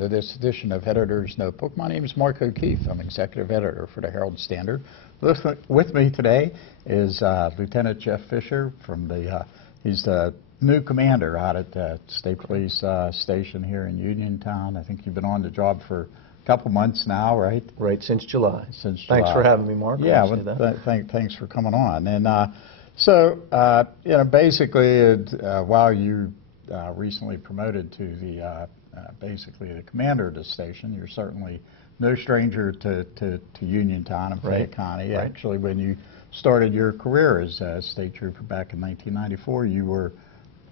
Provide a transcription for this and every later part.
to this edition of Editor's Notebook. My name is Mark O'Keefe. I'm Executive Editor for the Herald-Standard. With me today is Lieutenant Jeff Fisher from he's the new commander out at the State Police Station here in Uniontown. I think you've been on the job for a couple months now, right? Right, since July. Since July. Thanks for having me, Mark. Yeah, thanks for coming on. And so, you know, basically, while you recently promoted to the basically the commander of the station, you're certainly no stranger to Uniontown and Fayette County. Right. Actually, when you started your career as a state trooper back in 1994, you were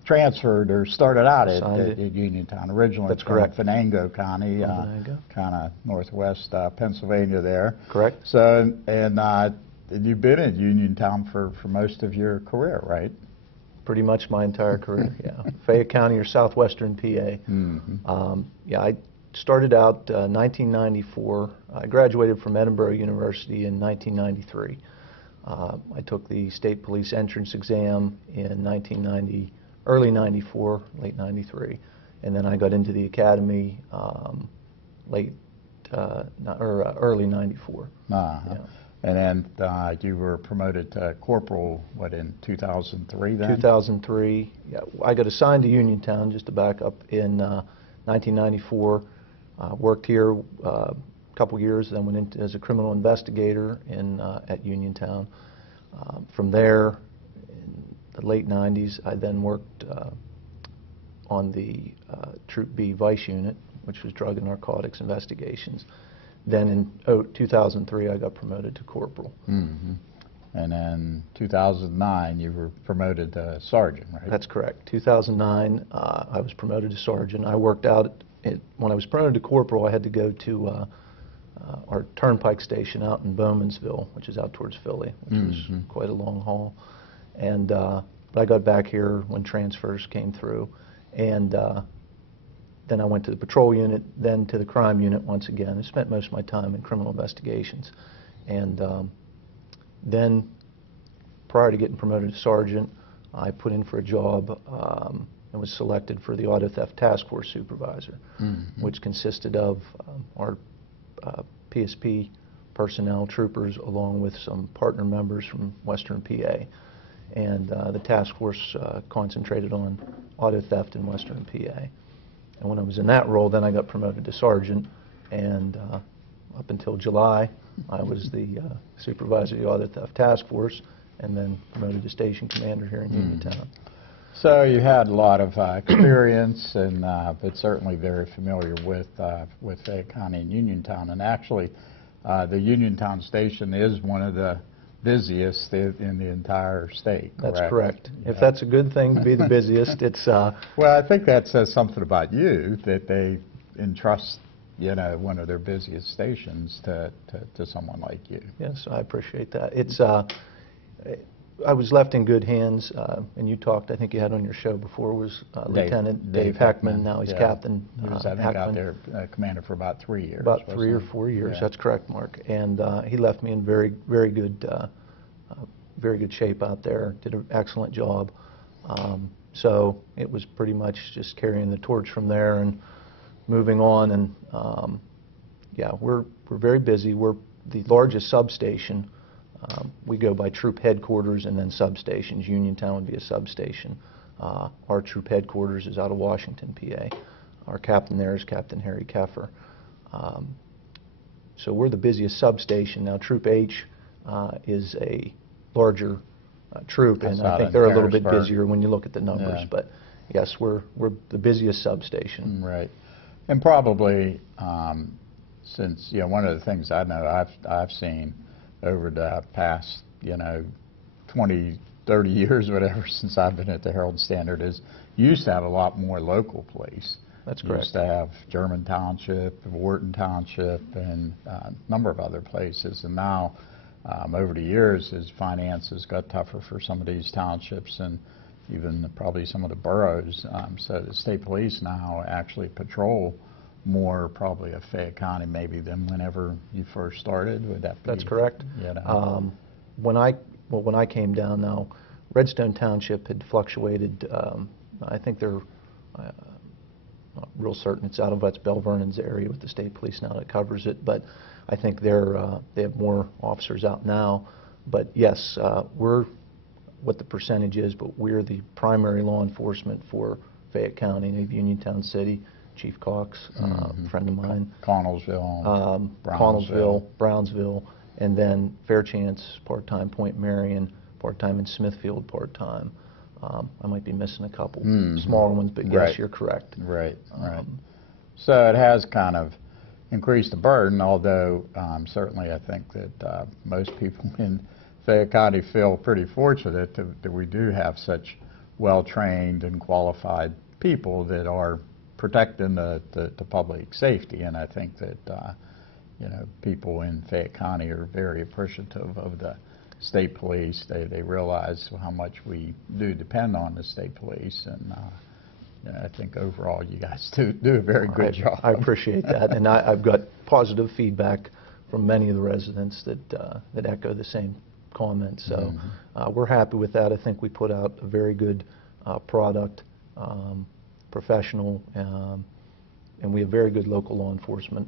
transferred or started out at Uniontown originally. That's correct. Venango County, kind of northwest Pennsylvania there. Correct. So, and you've been in Uniontown for most of your career, right? Pretty much my entire career, yeah. Fayette County or southwestern PA. Mm-hmm. Yeah, I started out 1994. I graduated from Edinburgh University in 1993. I took the state police entrance exam in early 94, late 93, and then I got into the academy early 94. Uh-huh. Yeah. And then you were promoted to corporal, what, in 2003 then? 2003. Yeah, I got assigned to Uniontown, just to back up, in 1994. Worked here a couple years, then went into as a criminal investigator at Uniontown. From there, in the late 90s, I then worked on the Troop B Vice Unit, which was drug and narcotics investigations. Then in 2003, I got promoted to corporal. Mm-hmm. And then 2009, you were promoted to sergeant, right? That's correct. 2009, I was promoted to sergeant. I worked out when I was promoted to corporal, I had to go to our turnpike station out in Bowmansville, which is out towards Philly, which was quite a long haul. And but I got back here when transfers came through, and then I went to the patrol unit, then to the crime unit once again. I spent most of my time in criminal investigations. And then, prior to getting promoted to sergeant, I put in for a job and was selected for the Auto Theft Task Force Supervisor, which consisted of our PSP personnel, troopers, along with some partner members from Western PA. And the task force concentrated on auto theft in Western PA. And when I was in that role, then I got promoted to sergeant, and up until July, I was the supervisor of the Auto Theft Task Force, and then promoted to station commander here in Uniontown. So you had a lot of experience, and but certainly very familiar with Fayette County and Uniontown. And actually, the Uniontown station is one of the busiest in the entire state. That's correct. Yeah. If that's a good thing to be the busiest, it's well, I think that says something about you, that they entrust, you know, one of their busiest stations to someone like you. Yes, I appreciate that. It's I was left in good hands, and you talked, I think you had on your show before, was Lieutenant Dave Heckman. Now he's Captain He was, I think, out there commander for about 3 years. About 3 or 4 years, yeah. That's correct, Mark. And he left me in very good shape out there, did an excellent job. So it was pretty much just carrying the torch from there and moving on. And yeah, we're very busy. We're the largest substation. We go by troop headquarters and then substations. Uniontown would be a substation. Our troop headquarters is out of Washington, PA. Our captain there is Captain Harry Keffer. So we're the busiest substation. Now Troop H is a larger troop, and I think they're a little bit busier when you look at the numbers. Yeah. But yes, we're the busiest substation. Right, and probably since, you know, one of the things I know I've seen over the past, you know, 20, 30 years, whatever, since I've been at the Herald-Standard, is you used to have a lot more local police. That's correct. You used to have German Township, Wharton Township, and a number of other places. And now, over the years, as finances got tougher for some of these townships and even probably some of the boroughs, so the state police now actually patrol more probably of Fayette County maybe than whenever you first started. Would that be? That's correct. You know? When I came down, now Redstone Township had fluctuated. I think they're real certain it's out of that's Bell Vernon's area with the state police now that covers it, but I think they have more officers out now. But yes, we're what the percentage is, but we're the primary law enforcement for Fayette County, Uniontown City, Chief Cox, friend of mine. Connellsville, Brownsville, and then Fairchance, part-time, Point Marion, part-time, and Smithfield, part-time. I might be missing a couple smaller ones, but yes, you're correct. Right. So it has kind of increased the burden, although certainly I think that most people in Fayette County feel pretty fortunate that we do have such well-trained and qualified people that are protecting the public safety, and I think that people in Fayette County are very appreciative of the state police. They realize how much we do depend on the state police, and I think overall you guys do a very good job. I appreciate that, and I've got positive feedback from many of the residents that echo the same comments. So we're happy with that. I think we put out a very good product, professional, and we have very good local law enforcement.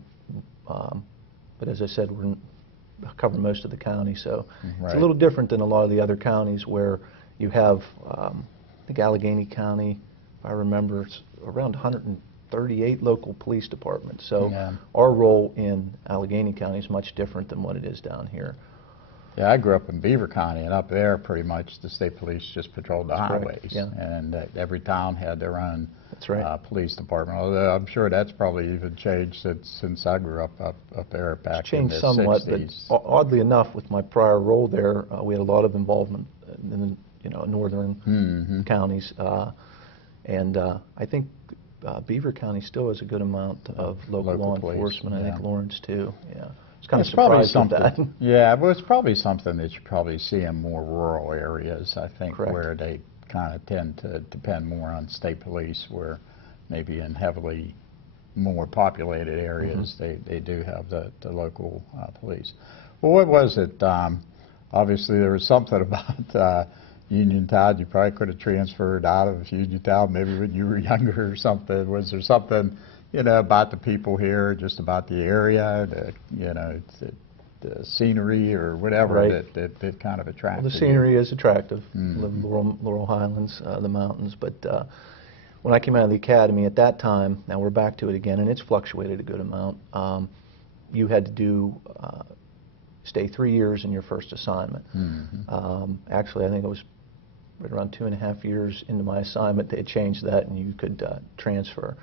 But as I said, we're cover most of the county, so it's a little different than a lot of the other counties where you have, I think Allegheny County, if I remember, it's around 138 local police departments. So our role in Allegheny County is much different than what it is down here. Yeah, I grew up in Beaver County, and up there pretty much the state police just patrolled the highways, and every town had their own police department, although I'm sure that's probably even changed since I grew up there back in the 60s. It's changed somewhat, but oddly enough, with my prior role there, we had a lot of involvement in the northern counties, and I think Beaver County still has a good amount of local law enforcement. I think Lawrence too. Yeah. Kind of surprised with that. Yeah, well, it's probably something that you probably see in more rural areas, I think, where they kind of tend to depend more on state police, where maybe in heavily more populated areas they do have the local police. Well, what was it? Obviously, there was something about Uniontown. You probably could have transferred out of Uniontown maybe when you were younger or something. Was there something about the people here, just about the area, the scenery or whatever that kind of attracted you? The scenery is attractive. Laurel Highlands, the mountains, but when I came out of the academy at that time, now we're back to it again, and it's fluctuated a good amount. You had to stay 3 years in your first assignment. Actually, I think it was right around 2.5 years into my assignment they had changed that, and you could transfer.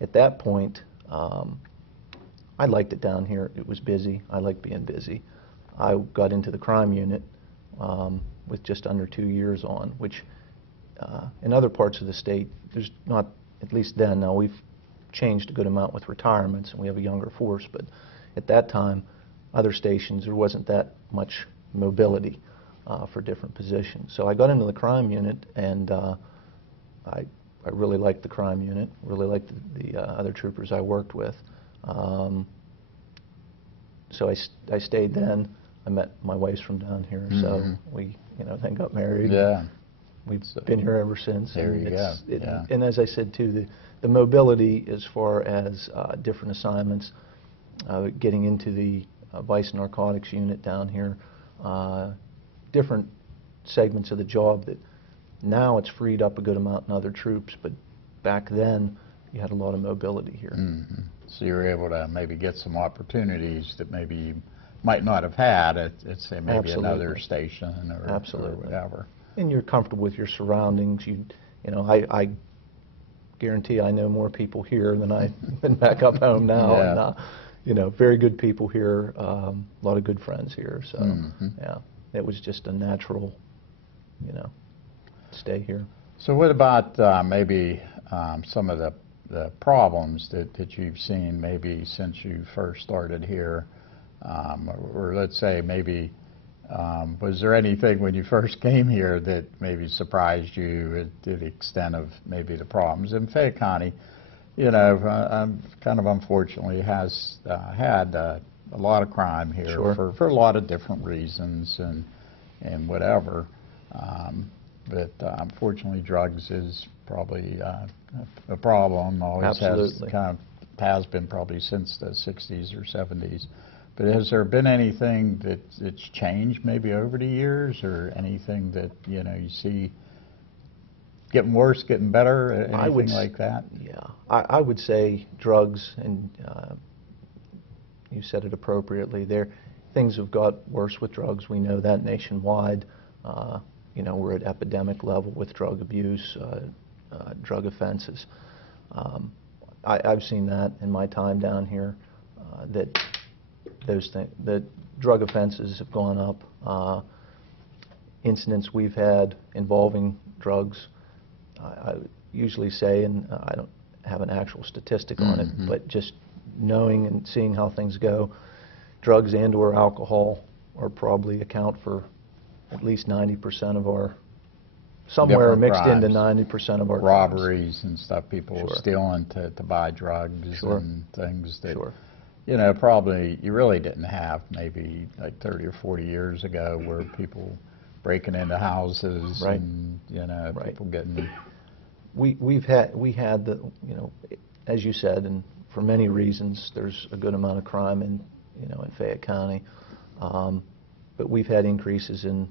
At that point, I liked it down here. It was busy. I liked being busy. I got into the crime unit with just under 2 years on, which in other parts of the state, there's not, at least then, now we've changed a good amount with retirements and we have a younger force, but at that time, other stations, there wasn't that much mobility for different positions. So I got into the crime unit, and I really liked the crime unit, really liked the other troopers I worked with. So I stayed then. I met my wife's from down here, so we then got married. Yeah. We've been here ever since. There you go. And as I said too, the mobility as far as different assignments, getting into the vice narcotics unit down here, different segments of the job that now it's freed up a good amount in other troops, but back then you had a lot of mobility here. So you were able to maybe get some opportunities that maybe you might not have had at say maybe another station or whatever. And you're comfortable with your surroundings. I guarantee I know more people here than I've been back up home now. And very good people here, a lot of good friends here. So yeah, it was just a natural, stay here. So what about maybe some of the problems that you've seen maybe since you first started here, or let's say maybe was there anything when you first came here that maybe surprised you to the extent of maybe the problems? In Fayette County, kind of unfortunately has had a lot of crime here for a lot of different reasons and whatever. but unfortunately drugs is probably a problem. Always Absolutely. has been probably since the 60s or 70s. But has there been anything that's changed maybe over the years, or anything that you see getting worse, getting better, anything like that? Yeah, I would say drugs, and you said it appropriately there. Things have got worse with drugs. We know that nationwide. We're at epidemic level with drug abuse, drug offenses. I've seen that in my time down here, that drug offenses have gone up. Incidents we've had involving drugs, I usually say, and I don't have an actual statistic on it, but just knowing and seeing how things go, drugs and or alcohol are probably account for at least 90% of our, somewhere Different mixed crimes. into 90% of our robberies and stuff, people Sure. stealing to buy drugs Sure. and things that, Sure. probably you really didn't have maybe like 30 or 40 years ago, where people breaking into houses Right. and, Right. people getting... We had the, as you said, and for many reasons, there's a good amount of crime in Fayette County, but we've had increases in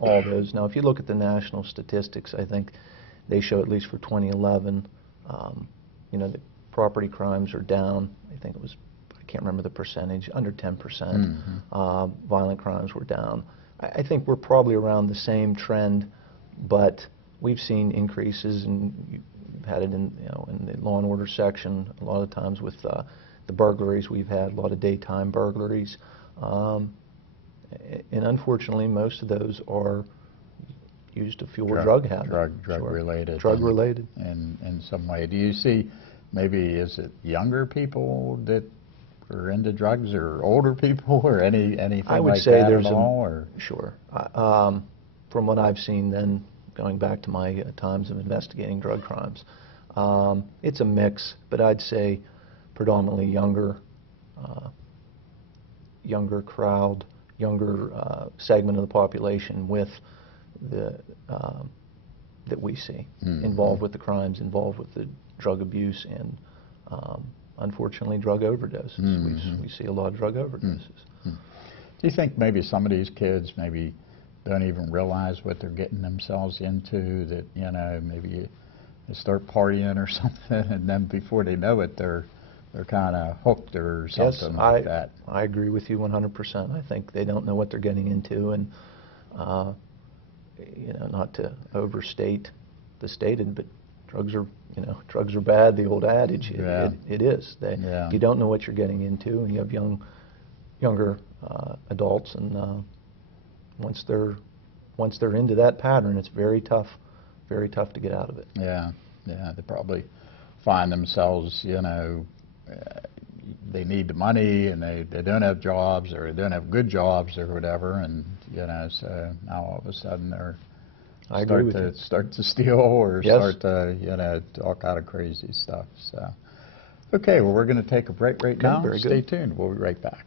all those. Now, if you look at the national statistics, I think they show, at least for 2011, the property crimes are down. I think it was, I can't remember the percentage, under 10%. Violent crimes were down. I think we're probably around the same trend, but we've seen increases, and you've had it in the law and order section a lot of times with the burglaries. We've had a lot of daytime burglaries, and unfortunately most of those are used to fuel drug habit. Drug Sure. related. Drug related. In some way. Do you see, maybe, is it younger people that are into drugs, or older people, or anything I would like say that there's at all? Or? Sure. From what I've seen, then going back to my times of investigating drug crimes, it's a mix, but I'd say predominantly younger crowd, younger segment of the population with that we see involved with the crimes, involved with the drug abuse, and unfortunately drug overdoses. We see a lot of drug overdoses. Do you think maybe some of these kids maybe don't even realize what they're getting themselves into, that maybe they start partying or something, and then before they know it, they're kind of hooked or something like that? I agree with you 100%. I think they don't know what they're getting into, and not to overstate the stated, but drugs are bad. The old adage, it is. You don't know what you're getting into, and you have younger adults, and once they're into that pattern, it's very tough to get out of it. Yeah, they probably find themselves, they need the money, and they don't have jobs, or they don't have good jobs, or whatever, and so now all of a sudden they're start to steal, or start to all kind of crazy stuff. So, okay, well, we're going to take a break right now. Stay tuned. We'll be right back.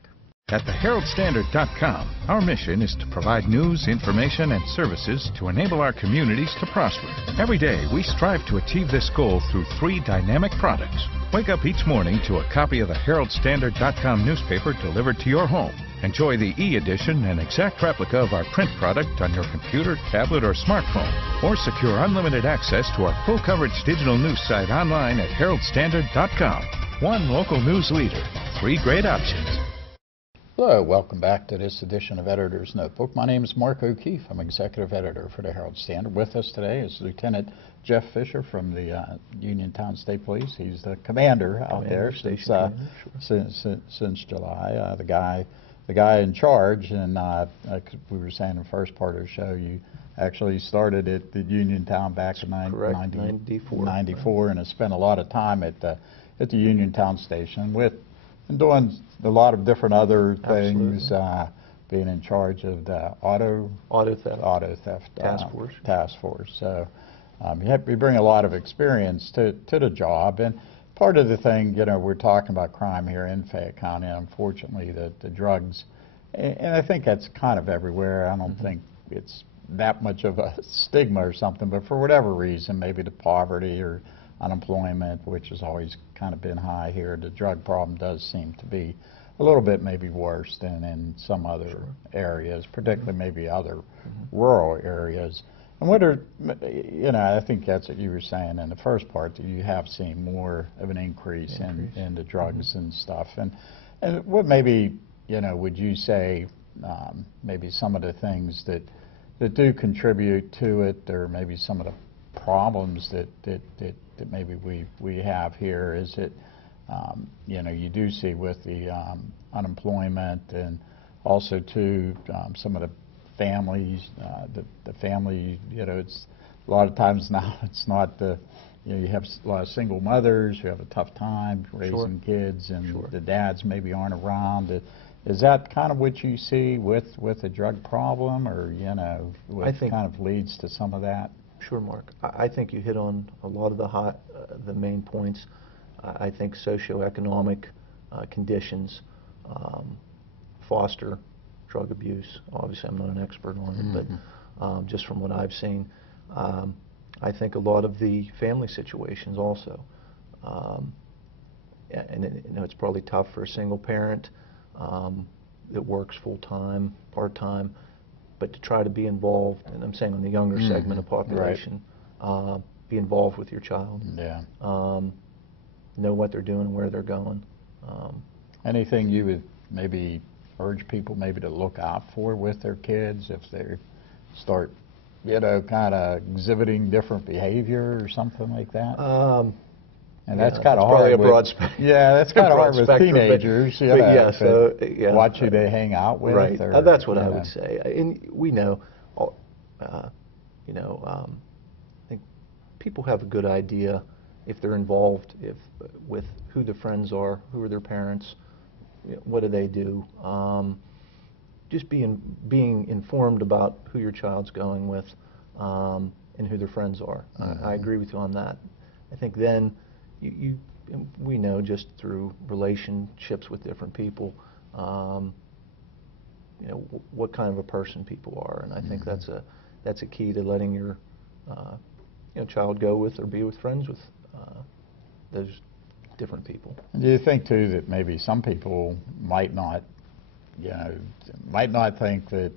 At the Herald-Standard.com, our mission is to provide news, information, and services to enable our communities to prosper. Every day, we strive to achieve this goal through 3 dynamic products. Wake up each morning to a copy of the Herald-Standard.com newspaper delivered to your home. Enjoy the e-edition and exact replica of our print product on your computer, tablet, or smartphone. Or secure unlimited access to our full-coverage digital news site online at Herald-Standard.com. One local news leader, 3 great options. Hello, welcome back to this edition of Editor's Notebook. My name is Mark O'Keefe. I'm Executive Editor for the Herald-Standard. With us today is Lieutenant Jeff Fisher from the Uniontown State Police. He's the commander out there since July. The guy in charge, and like we were saying in the first part of the show, you actually started at the Uniontown back in 94, and have spent a lot of time at the Uniontown station and doing a lot of different other things, being in charge of the auto theft task force. So you bring a lot of experience to the job, and part of the thing, we're talking about crime here in Fayette County, unfortunately, the drugs, and I think that's kind of everywhere. I don't think it's that much of a stigma or something, but for whatever reason, maybe the poverty or unemployment, which has always kind of been high here, the drug problem does seem to be a little bit maybe worse than in some other areas, particularly maybe other rural areas. And what are, you know, I think that's what you were saying in the first part, that you have seen more of an increase. In the drugs and stuff. And what maybe, you know, would you say maybe some of the things that do contribute to it, or maybe some of the problems that maybe we have here? Is it, you know, you do see with the unemployment, and also too some of the families, the family, you know, it's a lot of times now it's not the, you know, you have a lot of single mothers who have a tough time raising kids, and the dads maybe aren't around. Is that kind of what you see with a drug problem, or, you know, what kind of leads to some of that? Sure, Mark. I think you hit on a lot of the main points. I think socioeconomic conditions foster drug abuse. Obviously, I'm not an expert on it, but just from what I've seen, I think a lot of the family situations also. And you know, it's probably tough for a single parent that works full-time, part-time, but to try to be involved, and I'm saying on the younger segment of population, be involved with your child. Yeah. Know what they're doing, where they're going. Anything you would maybe urge people maybe to look out for with their kids if they start, you know, kind of exhibiting different behavior or something like that? And that's kind of hard. Probably a broad spectrum. Yeah, that's kind of hard with teenagers. But yeah, so watch who they hang out with. Right. Or, that's what I would say. And we know, you know, I think people have a good idea if they're involved with who their friends are, who are their parents, you know, what do they do. Just being informed about who your child's going with and who their friends are. I agree with you on that. I think then we know just through relationships with different people, you know, what kind of a person people are, and I think that's a key to letting your you know, child go with or be with friends with those different people. Do you think too that maybe some people might not, you know, might not think that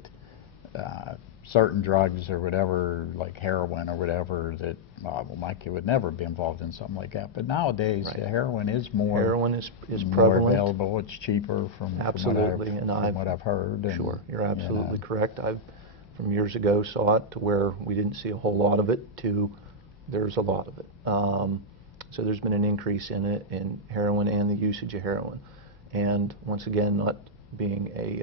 certain drugs or whatever, like heroin or whatever, that well, my kid would never be involved in something like that. But nowadays, heroin is more prevalent, available. It's cheaper from what I've heard. Sure, you're absolutely correct. I've from years ago saw it to where we didn't see a whole lot of it to there's a lot of it. So there's been an increase in it, in heroin and the usage of heroin. And once again, not being a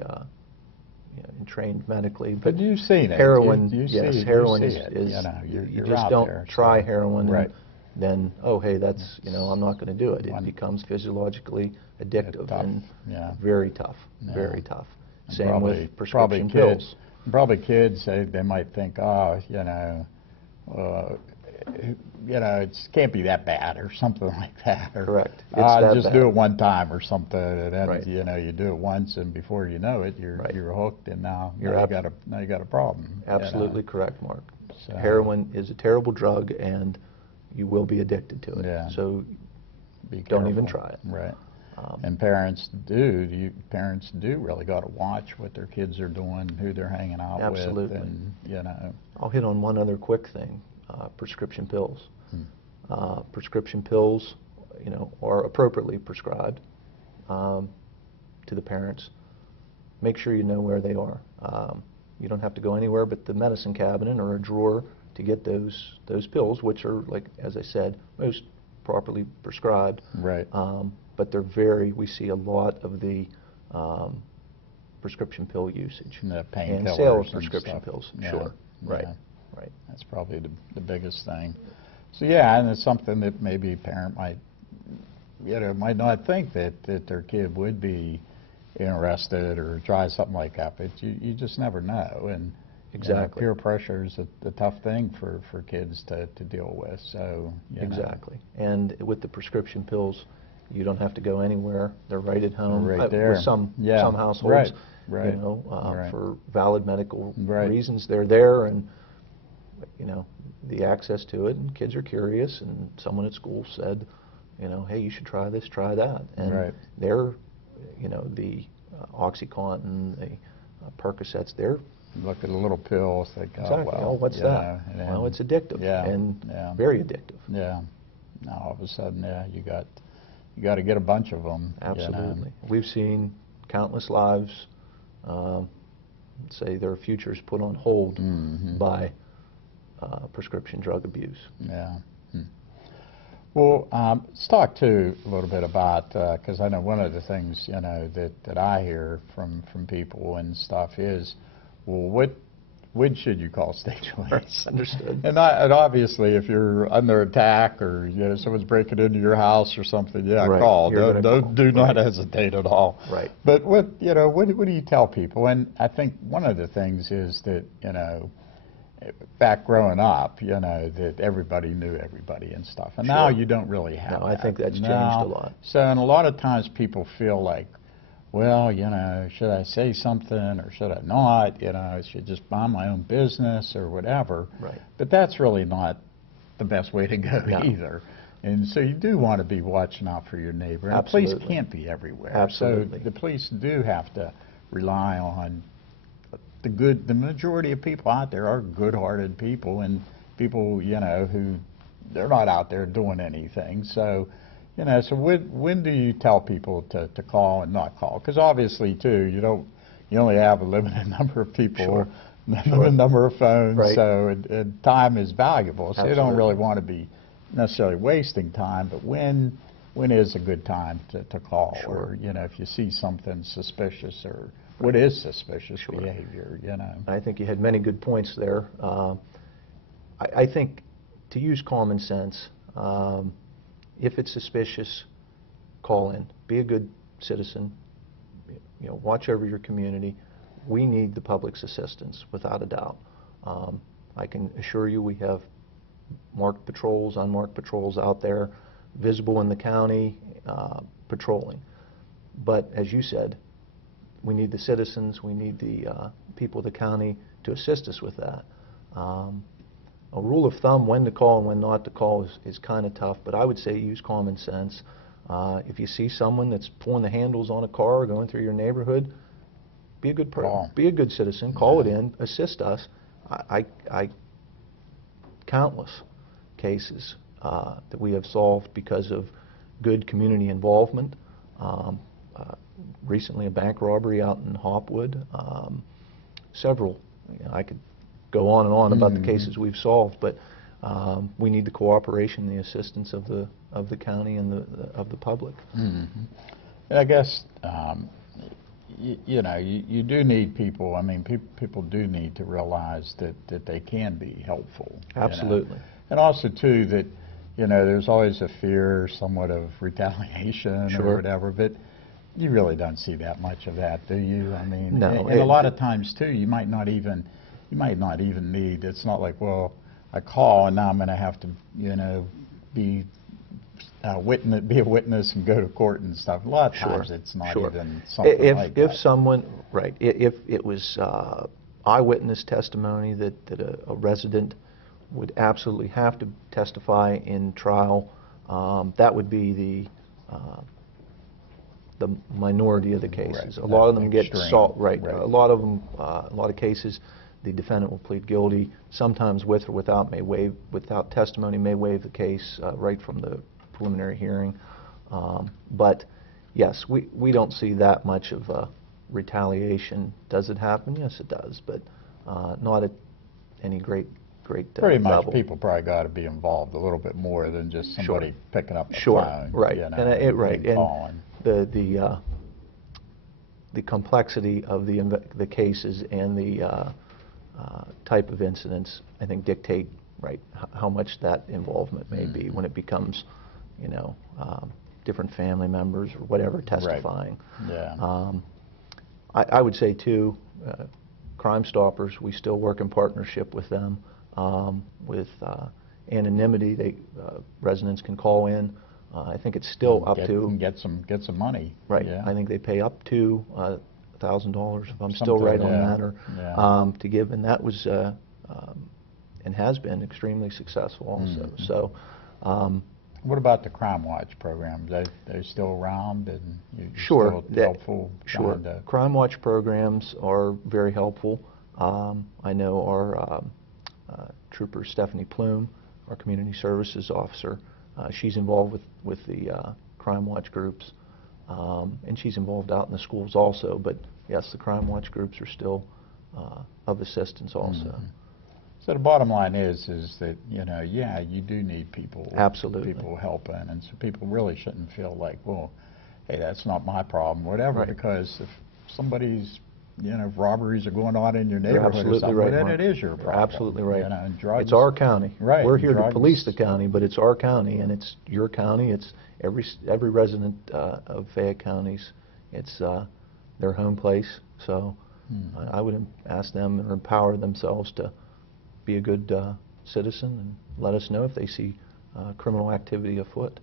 you know, trained medically, but you've seen it. Heroin, yes, heroin is you know, you just don't try heroin and then, oh, hey, that's, you know, I'm not going to do it. It becomes physiologically addictive and very tough, very tough. And same with prescription pills. Probably kids, they might think, oh, you know, it can't be that bad or something like that. Or, correct. Just do it one time or something, and then you know, you do it once, and before you know it, you're hooked, and now you got a problem. Absolutely correct, Mark. So, heroin is a terrible drug, and you will be addicted to it. Yeah. So don't even try it. Right. And parents do really got to watch what their kids are doing, who they're hanging out with. Absolutely. And, you know. I'll hit on one other quick thing. Prescription pills. Prescription pills, you know, are appropriately prescribed to the parents. Make sure you know where they are. You don't have to go anywhere but the medicine cabinet or a drawer to get those pills, which are, like as I said, most properly prescribed. Right. But they're we see a lot of the prescription pill usage and sale of prescription pills. Yeah. Sure. Right. Yeah. Right. That's probably the biggest thing. So yeah, and it's something that maybe a parent might, you know, might not think that their kid would be interested or try something like that, but you just never know. And exactly, you know, peer pressure is a tough thing for kids to deal with. So exactly. And with the prescription pills, you don't have to go anywhere. They're right at home. Right there. With some households. Right. You know, Right. for valid medical Right. reasons, they're there, and you know, the access to it, and kids are curious, and someone at school said, you know, hey, you should try this, try that, and Right. they're, you know, the OxyContin, the Percocets, they're Look at the little pills. They go, exactly, well, oh, what's you that? know, and Well, it's addictive, yeah, and yeah. very addictive. Yeah. Now all of a sudden, yeah, you got to get a bunch of them. Absolutely. We've seen countless lives, say their futures put on hold by prescription drug abuse. Yeah. Well, let's talk too a little bit about, because I know one of the things, you know, that I hear from people and stuff is, well, when should you call state police? Understood. And obviously, if you're under attack or, you know, someone's breaking into your house or something, yeah, Right. call. You're gonna call. Do not Right. hesitate at all. Right. But what do you tell people? And I think one of the things is that, you know, back growing up, you know, that everybody knew everybody and stuff. And now Sure. you don't really have No, that. I think that's changed Now- a lot. So, and a lot of times people feel like, well, you know, should I say something or should I not? You know, I should just mind my own business or whatever. Right. But that's really not the best way to go No. either. And so you do want to be watching out for your neighbor. And the police Absolutely. can't be everywhere. Absolutely. So the police do have to rely on the majority of people out there are good-hearted people and people, you know, who they're not out there doing anything. So, you know, so when do you tell people to call and not call? Because obviously, too, you only have a limited number of people, Sure. limited number of phones, Right. so and time is valuable. So you don't really Absolutely. want to be necessarily wasting time, but when is a good time to call? Sure. Or, you know, if you see something suspicious or what is suspicious Sure. behavior, you know? I think you had many good points there. I think to use common sense, if it's suspicious, call in. Be a good citizen. You know, watch over your community. We need the public's assistance, without a doubt. I can assure you we have marked patrols, unmarked patrols out there, visible in the county, patrolling. But as you said, we need the citizens, we need the people of the county to assist us with that. A rule of thumb when to call and when not to call is kind of tough, but I would say use common sense. If you see someone that's pulling the handles on a car or going through your neighborhood, be a good Call. be a good citizen, call it in, assist us. I countless cases that we have solved because of good community involvement. Recently, a bank robbery out in Hopwood. Several. You know, I could go on and on about the cases we've solved, but we need the cooperation and the assistance of the county and of the public. And I guess you know, you do need people. I mean, people do need to realize that they can be helpful. Absolutely. You know? And also too that, you know, there's always a fear, somewhat of retaliation Sure. or whatever, but you really don't see that much of that, do you? I mean, No, and a lot of times too, you might not even need. It's not like, well, I call and now I'm going to have to, you know, be a witness and go to court and stuff. A lot of times it's not even something like that. If someone, right, if it was eyewitness testimony that a resident would absolutely have to testify in trial, that would be the minority of the cases. Right. A lot of them get Extreme. salt. Right. Right. A lot of them, a lot of cases, the defendant will plead guilty. Sometimes with or without testimony, may waive the case right from the preliminary hearing. But yes, we don't see that much of retaliation. Does it happen? Yes, it does, but not at any great Pretty much, level. people probably got to be involved a little bit more than just somebody picking up the Sure, phone. right, You know, and right, and calling. the complexity of the cases and the type of incidents, I think, dictate how much that involvement may be when it becomes, you know, different family members or whatever testifying. Right. Yeah. I would say too, Crime Stoppers, we still work in partnership with them. With anonymity, residents can call in. I think it's still up to get some money. right. Yeah. I think they pay up to $1,000, if I'm still Something, right on yeah, that, or yeah. to give, and that was and has been extremely successful also. So. What about the Crime Watch program? They still around, and you Sure, still helpful? Sure. Crime Watch programs are very helpful. I know our Trooper Stephanie Plume, our community services officer, she's involved with the Crime Watch groups, and she's involved out in the schools also. But yes, the Crime Watch groups are still of assistance also. So the bottom line is that, yeah, you do need people. Absolutely. People helping, and so people really shouldn't feel like, well, hey, that's not my problem, whatever, Right. because if somebody's, robberies are going on in your You're neverhood or absolutely something, right, then Mark. it is your You're problem. absolutely right. And drugs. It's our county. Right. We're here to drugs, police the county, but it's our county, and it's your county. It's every resident of Fayette counties. It's their home place. So I would ask them or empower themselves to be a good citizen and let us know if they see criminal activity afoot.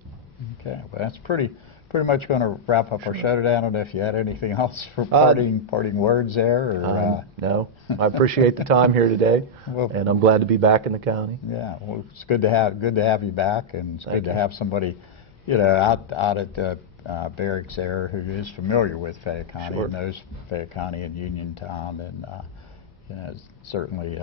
Okay, well, that's pretty much going to wrap up our show today. I don't know if you had anything else for parting words there, or no. I appreciate the time here today, well, and I'm glad to be back in the county. Yeah, well, it's good to have you back, and it's good to have somebody, out at the barracks there who is familiar with Fayette County, Sure. and knows Fayette County and Uniontown, and certainly.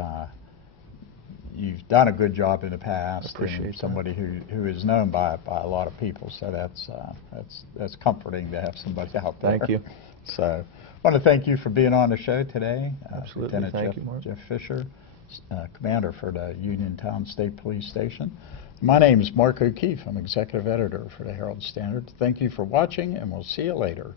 You've done a good job in the past. Appreciate and somebody who is known by a lot of people. So that's comforting to have somebody out there. Thank you. So I want to thank you for being on the show today. Absolutely. Lieutenant Thank you, Mark. Jeff Fisher, Commander for the Uniontown State Police Station. My name is Mark O'Keefe. I'm Executive Editor for the Herald-Standard. Thank you for watching, and we'll see you later.